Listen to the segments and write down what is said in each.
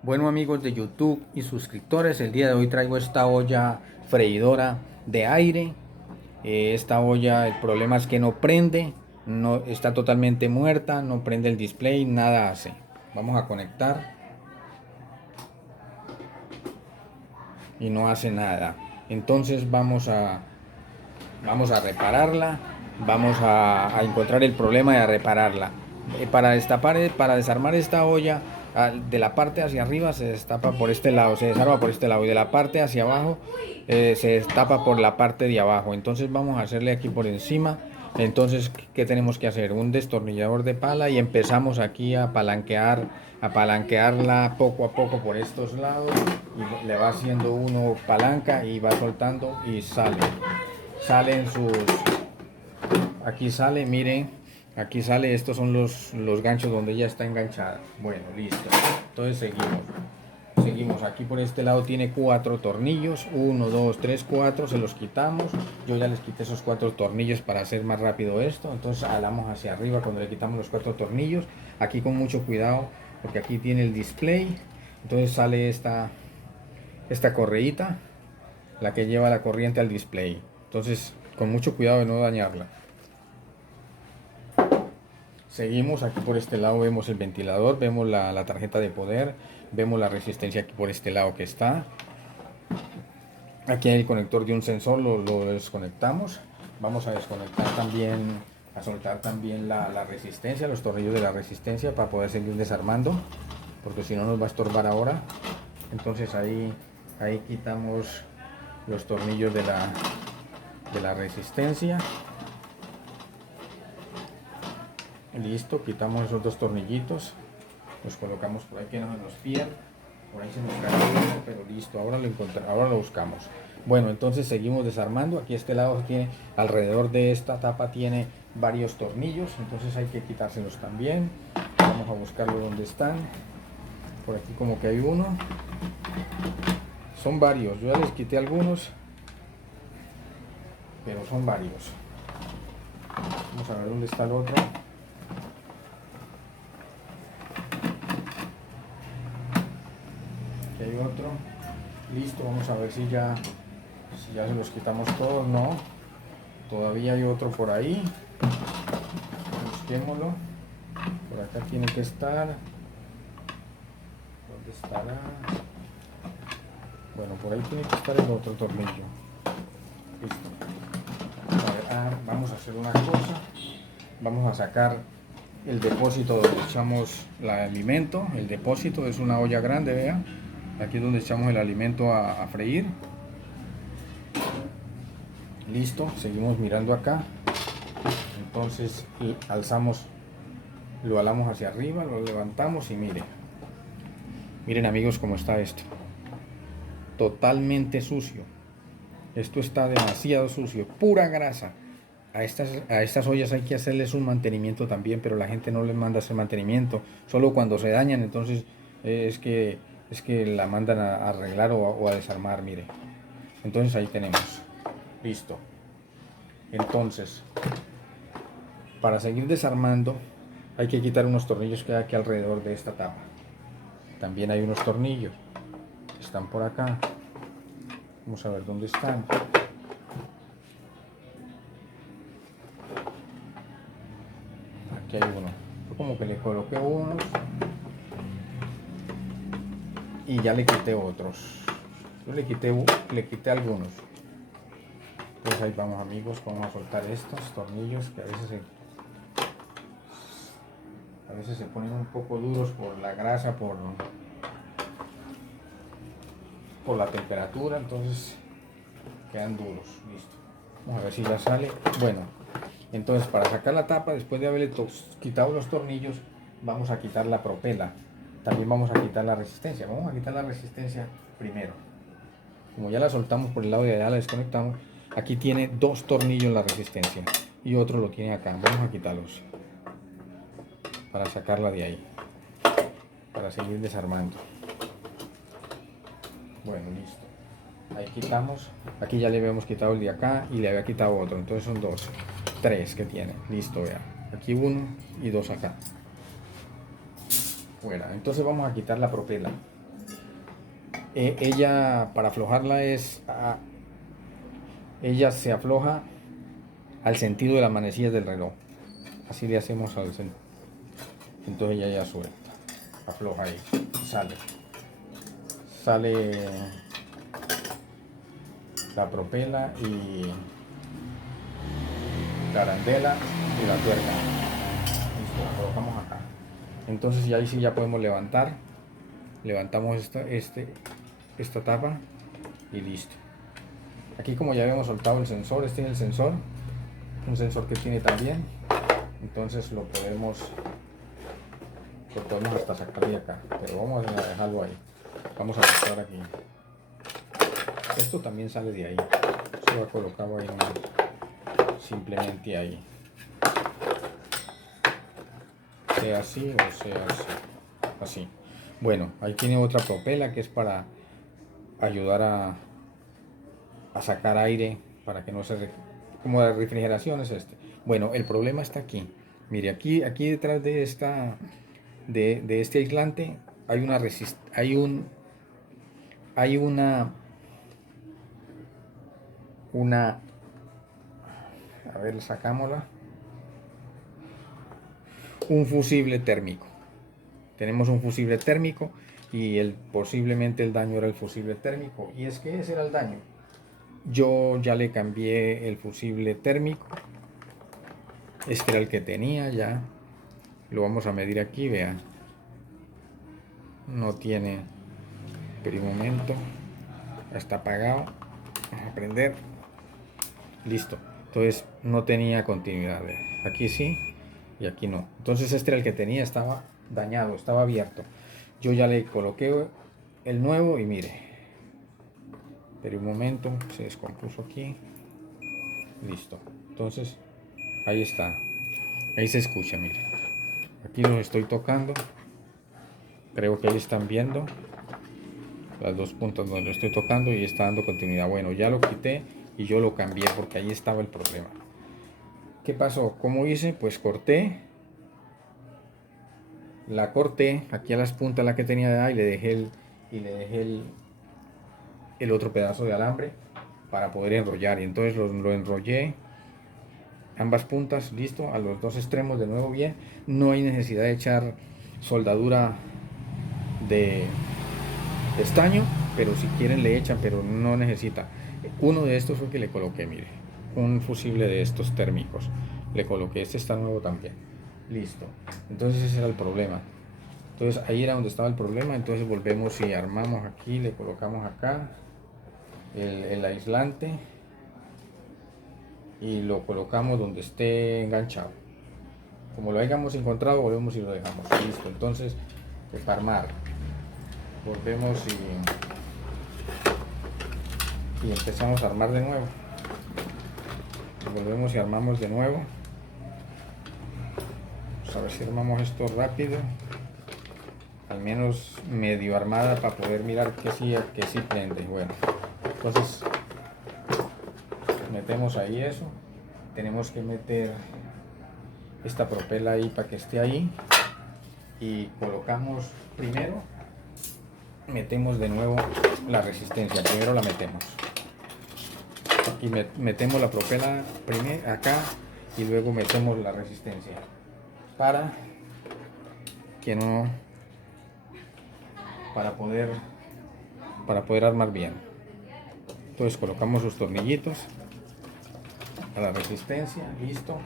Bueno, amigos de YouTube y suscriptores, el día de hoy traigo esta olla freidora de aire. Esta olla, el problema es que no prende, no está totalmente muerta, no prende el display, nada hace. Vamos a conectar y no hace nada. Entonces vamos a repararla, vamos a encontrar el problema y a repararla. Para destapar, para desarmar esta olla, de la parte hacia arriba se destapa por este lado, se desarma por este lado, y de la parte hacia abajo se destapa por la parte de abajo. Entonces vamos a hacerle aquí por encima. Entonces, ¿qué tenemos que hacer? Un destornillador de pala y empezamos aquí a palanquearla poco a poco por estos lados, y le va haciendo uno palanca y va soltando y salen sus, aquí sale, miren, aquí sale, estos son los ganchos donde ya está enganchada. Bueno, listo. Entonces seguimos aquí por este lado. Tiene 4 tornillos, 1 2 3 4, se los quitamos. Yo ya les quité esos 4 tornillos para hacer más rápido esto. Entonces alamos hacia arriba cuando le quitamos los 4 tornillos, aquí con mucho cuidado porque aquí tiene el display. Entonces sale esta correíta, la que lleva la corriente al display. Entonces, con mucho cuidado de no dañarla. Seguimos aquí por este lado, vemos el ventilador, vemos la tarjeta de poder, vemos la resistencia aquí por este lado que está. Aquí hay el conector de un sensor, lo desconectamos. Vamos a desconectar también, a soltar también la resistencia, los tornillos de la resistencia para poder seguir desarmando, porque si no nos va a estorbar ahora. Entonces ahí quitamos los tornillos de la resistencia. Listo, quitamos esos 2 tornillitos, los colocamos por ahí que no se nos pierda. Por ahí se nos cae, pero listo, ahora lo encontramos, ahora lo buscamos. Bueno, entonces seguimos desarmando. Aquí este lado tiene, alrededor de esta tapa tiene varios tornillos, entonces hay que quitárselos también. Vamos a buscarlo donde están. Por aquí como que hay uno. Son varios, yo ya les quité algunos, pero son varios. Vamos a ver dónde está el otro. Aquí hay otro. Listo, vamos a ver si ya se los quitamos todos. No, todavía hay otro por ahí. Busquémoslo. Por acá tiene que estar. ¿Dónde estará? Bueno, por ahí tiene que estar el otro tornillo. Listo. A ver, vamos a hacer una cosa. Vamos a sacar el depósito donde echamos el alimento. El depósito es una olla grande, vean. Aquí es donde echamos el alimento a freír. Listo, seguimos mirando acá. Entonces alzamos, lo alamos hacia arriba, lo levantamos y miren amigos cómo está esto. Totalmente sucio. Esto está demasiado sucio, pura grasa. A estas ollas hay que hacerles un mantenimiento también, pero la gente no les manda hacer mantenimiento. Solo cuando se dañan, entonces es que la mandan a arreglar o a desarmar, mire. Entonces ahí tenemos. Listo. Entonces, para seguir desarmando, hay que quitar unos tornillos que hay aquí alrededor de esta tapa. También hay unos tornillos. Están por acá. Vamos a ver dónde están. Aquí hay uno. Yo como que le coloqué unos y ya le quité otros. Yo le quité algunos. Pues ahí vamos amigos, vamos a soltar estos tornillos que a veces se ponen un poco duros por la grasa, por la temperatura, entonces quedan duros. Listo. Vamos a ver si ya sale. Bueno, entonces para sacar la tapa, después de haberle quitado los tornillos, vamos a quitar la propela. También vamos a quitar la resistencia. Vamos a quitar la resistencia primero. Como ya la soltamos por el lado de allá, la desconectamos. Aquí tiene 2 tornillos la resistencia y otro lo tiene acá. Vamos a quitarlos para sacarla de ahí, para seguir desarmando. Bueno, listo. Ahí quitamos. Aquí ya le habíamos quitado el de acá y le había quitado otro. Entonces son 2, 3 que tiene. Listo, vea. Aquí 1 y 2 acá. Fuera. Entonces vamos a quitar la propela. Ella, para aflojarla ella se afloja al sentido de las manecillas del reloj. Así le hacemos al sentido. Entonces ella ya suelta, afloja ahí, sale la propela y la arandela y la tuerca. Listo, la colocamos acá. Entonces ya ahí sí ya podemos levantamos esta tapa y listo. Aquí, como ya habíamos soltado el sensor, este es el sensor, un sensor que tiene también, entonces lo podemos hasta sacar de acá, pero vamos a dejarlo ahí. Vamos a mostrar aquí. Esto también sale de ahí, se va colocado ahí simplemente ahí, sea así o sea así. Bueno, ahí tiene otra propela que es para ayudar a sacar aire, para que no se como la refrigeración es este. Bueno, el problema está aquí. Mire, aquí detrás de de este aislante hay una, a ver, sacámosla, un fusible térmico. Tenemos un fusible térmico y posiblemente el daño era el fusible térmico, y es que ese era el daño. Yo ya le cambié el fusible térmico, este era el que tenía, ya lo vamos a medir aquí, vean, no tiene, pero un momento, está apagado, vamos a prender, listo. Entonces no tenía continuidad, vean. Aquí sí y aquí no. Entonces este era el que tenía, estaba dañado, estaba abierto. Yo ya le coloqué el nuevo y mire, pero un momento, se descompuso aquí, listo. Entonces ahí está, ahí se escucha, mire, aquí los estoy tocando, creo que ahí están viendo las dos puntas donde lo estoy tocando y está dando continuidad. Bueno, ya lo quité y yo lo cambié porque ahí estaba el problema. ¿Qué pasó? ¿Cómo hice? Pues la corté aquí a las puntas, la que tenía de ahí, y le dejé el otro pedazo de alambre para poder enrollar, y entonces lo enrollé ambas puntas, listo, a los dos extremos de nuevo bien. No hay necesidad de echar soldadura de estaño, pero si quieren le echan, pero no necesita. Uno de estos fue que le coloqué, mire, un fusible de estos térmicos le coloqué, este está nuevo también, listo. Entonces ese era el problema, entonces ahí era donde estaba el problema. Entonces volvemos y armamos aquí, le colocamos acá el aislante y lo colocamos donde esté enganchado. Como lo hayamos encontrado, volvemos y lo dejamos, listo. Entonces, para armar, volvemos y empezamos a armar de nuevo. Volvemos y armamos de nuevo. Vamos a ver si armamos esto rápido, al menos medio armada, para poder mirar que sí prende. Bueno, entonces metemos ahí eso. Tenemos que meter esta propela ahí para que esté ahí, y colocamos primero, metemos de nuevo la resistencia, primero la metemos y metemos la propela primero acá y luego metemos la resistencia para que no, para poder armar bien. Entonces colocamos sus tornillitos a la resistencia, listo.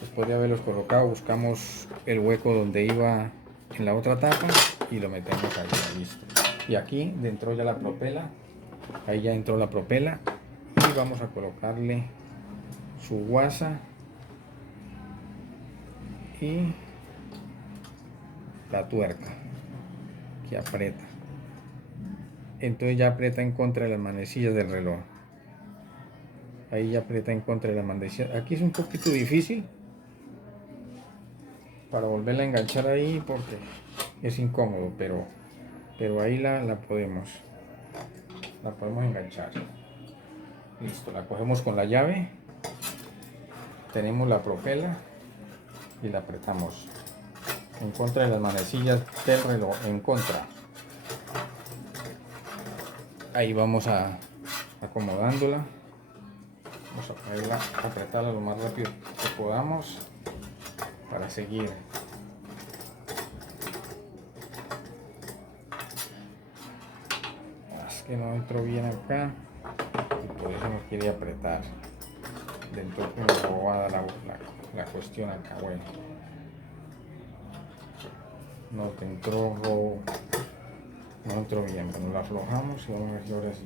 Después de haberlos colocado, buscamos el hueco donde iba en la otra tapa y lo metemos ahí, listo. Y aquí dentro ya la propela, ahí ya entró la propela, y vamos a colocarle su guasa y la tuerca que aprieta. Entonces ya aprieta en contra de las manecillas del reloj. Ahí ya aprieta en contra de las manecillas. Aquí es un poquito difícil para volverla a enganchar ahí porque es incómodo, pero ahí la podemos enganchar. Listo, la cogemos con la llave, tenemos la propela y la apretamos en contra de las manecillas del reloj, en contra. ahí vamos acomodándola. Vamos a ponerla, apretarla lo más rápido que podamos para seguir. Es que no entró bien acá y por eso no quería apretar. Dentro de una bobada la cuestión acá, bueno. No te entró, no entró bien. Bueno, la aflojamos y vamos a ver si ahora sí.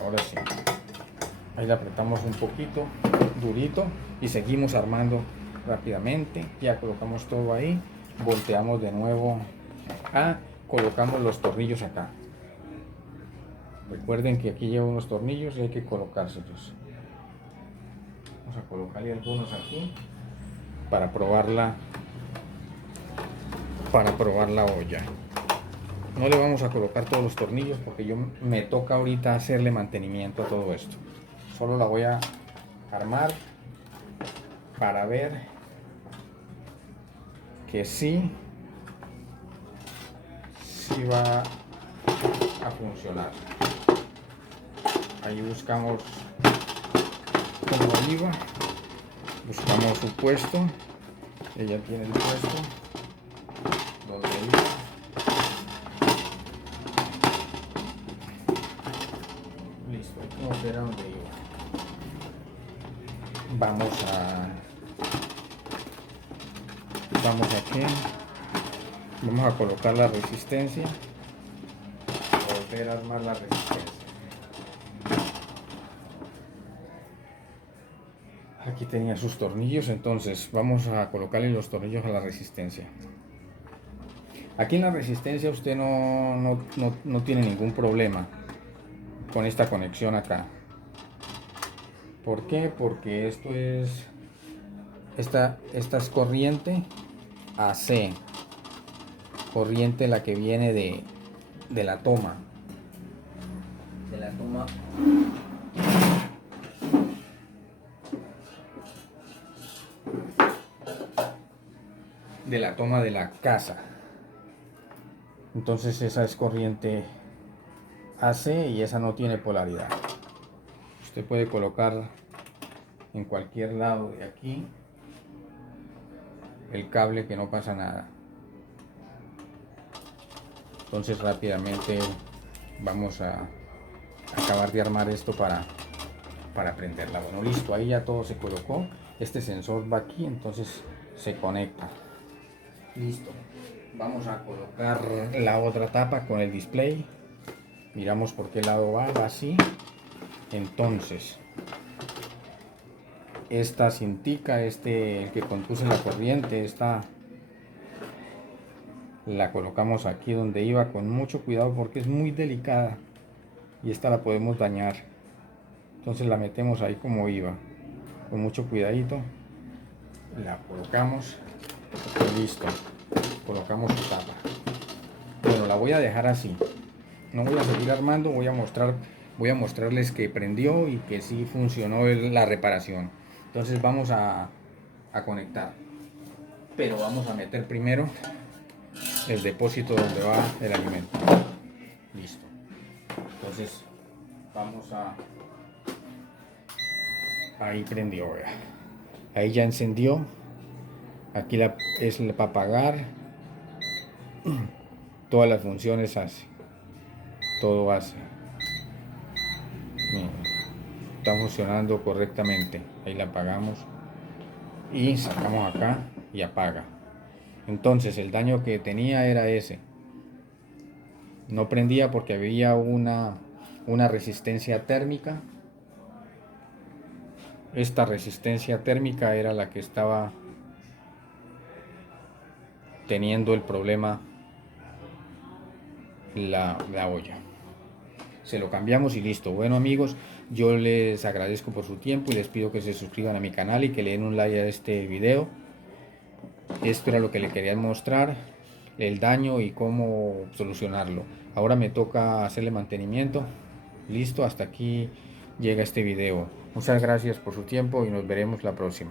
Ahora sí. Ahí la apretamos un poquito, durito, y seguimos armando rápidamente. Ya colocamos todo ahí. Volteamos de nuevo. Colocamos los tornillos acá. Recuerden que aquí lleva unos tornillos y hay que colocárselos. Vamos a colocarle algunos aquí para probar la olla. No le vamos a colocar todos los tornillos porque me toca ahorita hacerle mantenimiento a todo esto. Solo la voy a armar para ver que sí va a funcionar. Ahí buscamos cómo iba, buscamos su puesto. Ella tiene el puesto donde iba. Listo, como que era donde iba. Vamos aquí, vamos a colocar la resistencia, volver a armar la resistencia. Aquí tenía sus tornillos, entonces vamos a colocarle los tornillos a la resistencia. Aquí en la resistencia usted no tiene ningún problema con esta conexión acá. ¿Por qué? Porque esta es corriente AC, corriente la que viene de la toma. De la toma de la casa. Entonces esa es corriente AC y esa no tiene polaridad. Usted puede colocar en cualquier lado de aquí el cable que no pasa nada. Entonces rápidamente vamos a acabar de armar esto para prenderla. Bueno, listo, ahí ya todo se colocó. Este sensor va aquí, entonces se conecta. Listo. Vamos a colocar la otra tapa con el display. Miramos por qué lado va así. Entonces, esta cintica, el que conduce la corriente, esta la colocamos aquí donde iba con mucho cuidado porque es muy delicada y esta la podemos dañar. Entonces la metemos ahí como iba, con mucho cuidadito. La colocamos y listo. Colocamos su tapa. Bueno, la voy a dejar así. No voy a seguir armando, voy a mostrarles que prendió y que sí funcionó la reparación. Entonces vamos a conectar, pero vamos a meter primero el depósito donde va el alimento. Listo. Entonces vamos ahí prendió, vea. Ahí ya encendió. Aquí es para apagar. Todas las funciones hace. Todo hace. Miren, está funcionando correctamente. Ahí la apagamos y sacamos acá y apaga. Entonces el daño que tenía era ese. No prendía porque había una resistencia térmica. Esta resistencia térmica era la que estaba teniendo el problema la olla. Se lo cambiamos y listo. Bueno amigos, yo les agradezco por su tiempo y les pido que se suscriban a mi canal y que le den un like a este video. Esto era lo que le quería mostrar, el daño y cómo solucionarlo. Ahora me toca hacerle mantenimiento. Listo, hasta aquí llega este video. Muchas gracias por su tiempo y nos veremos la próxima.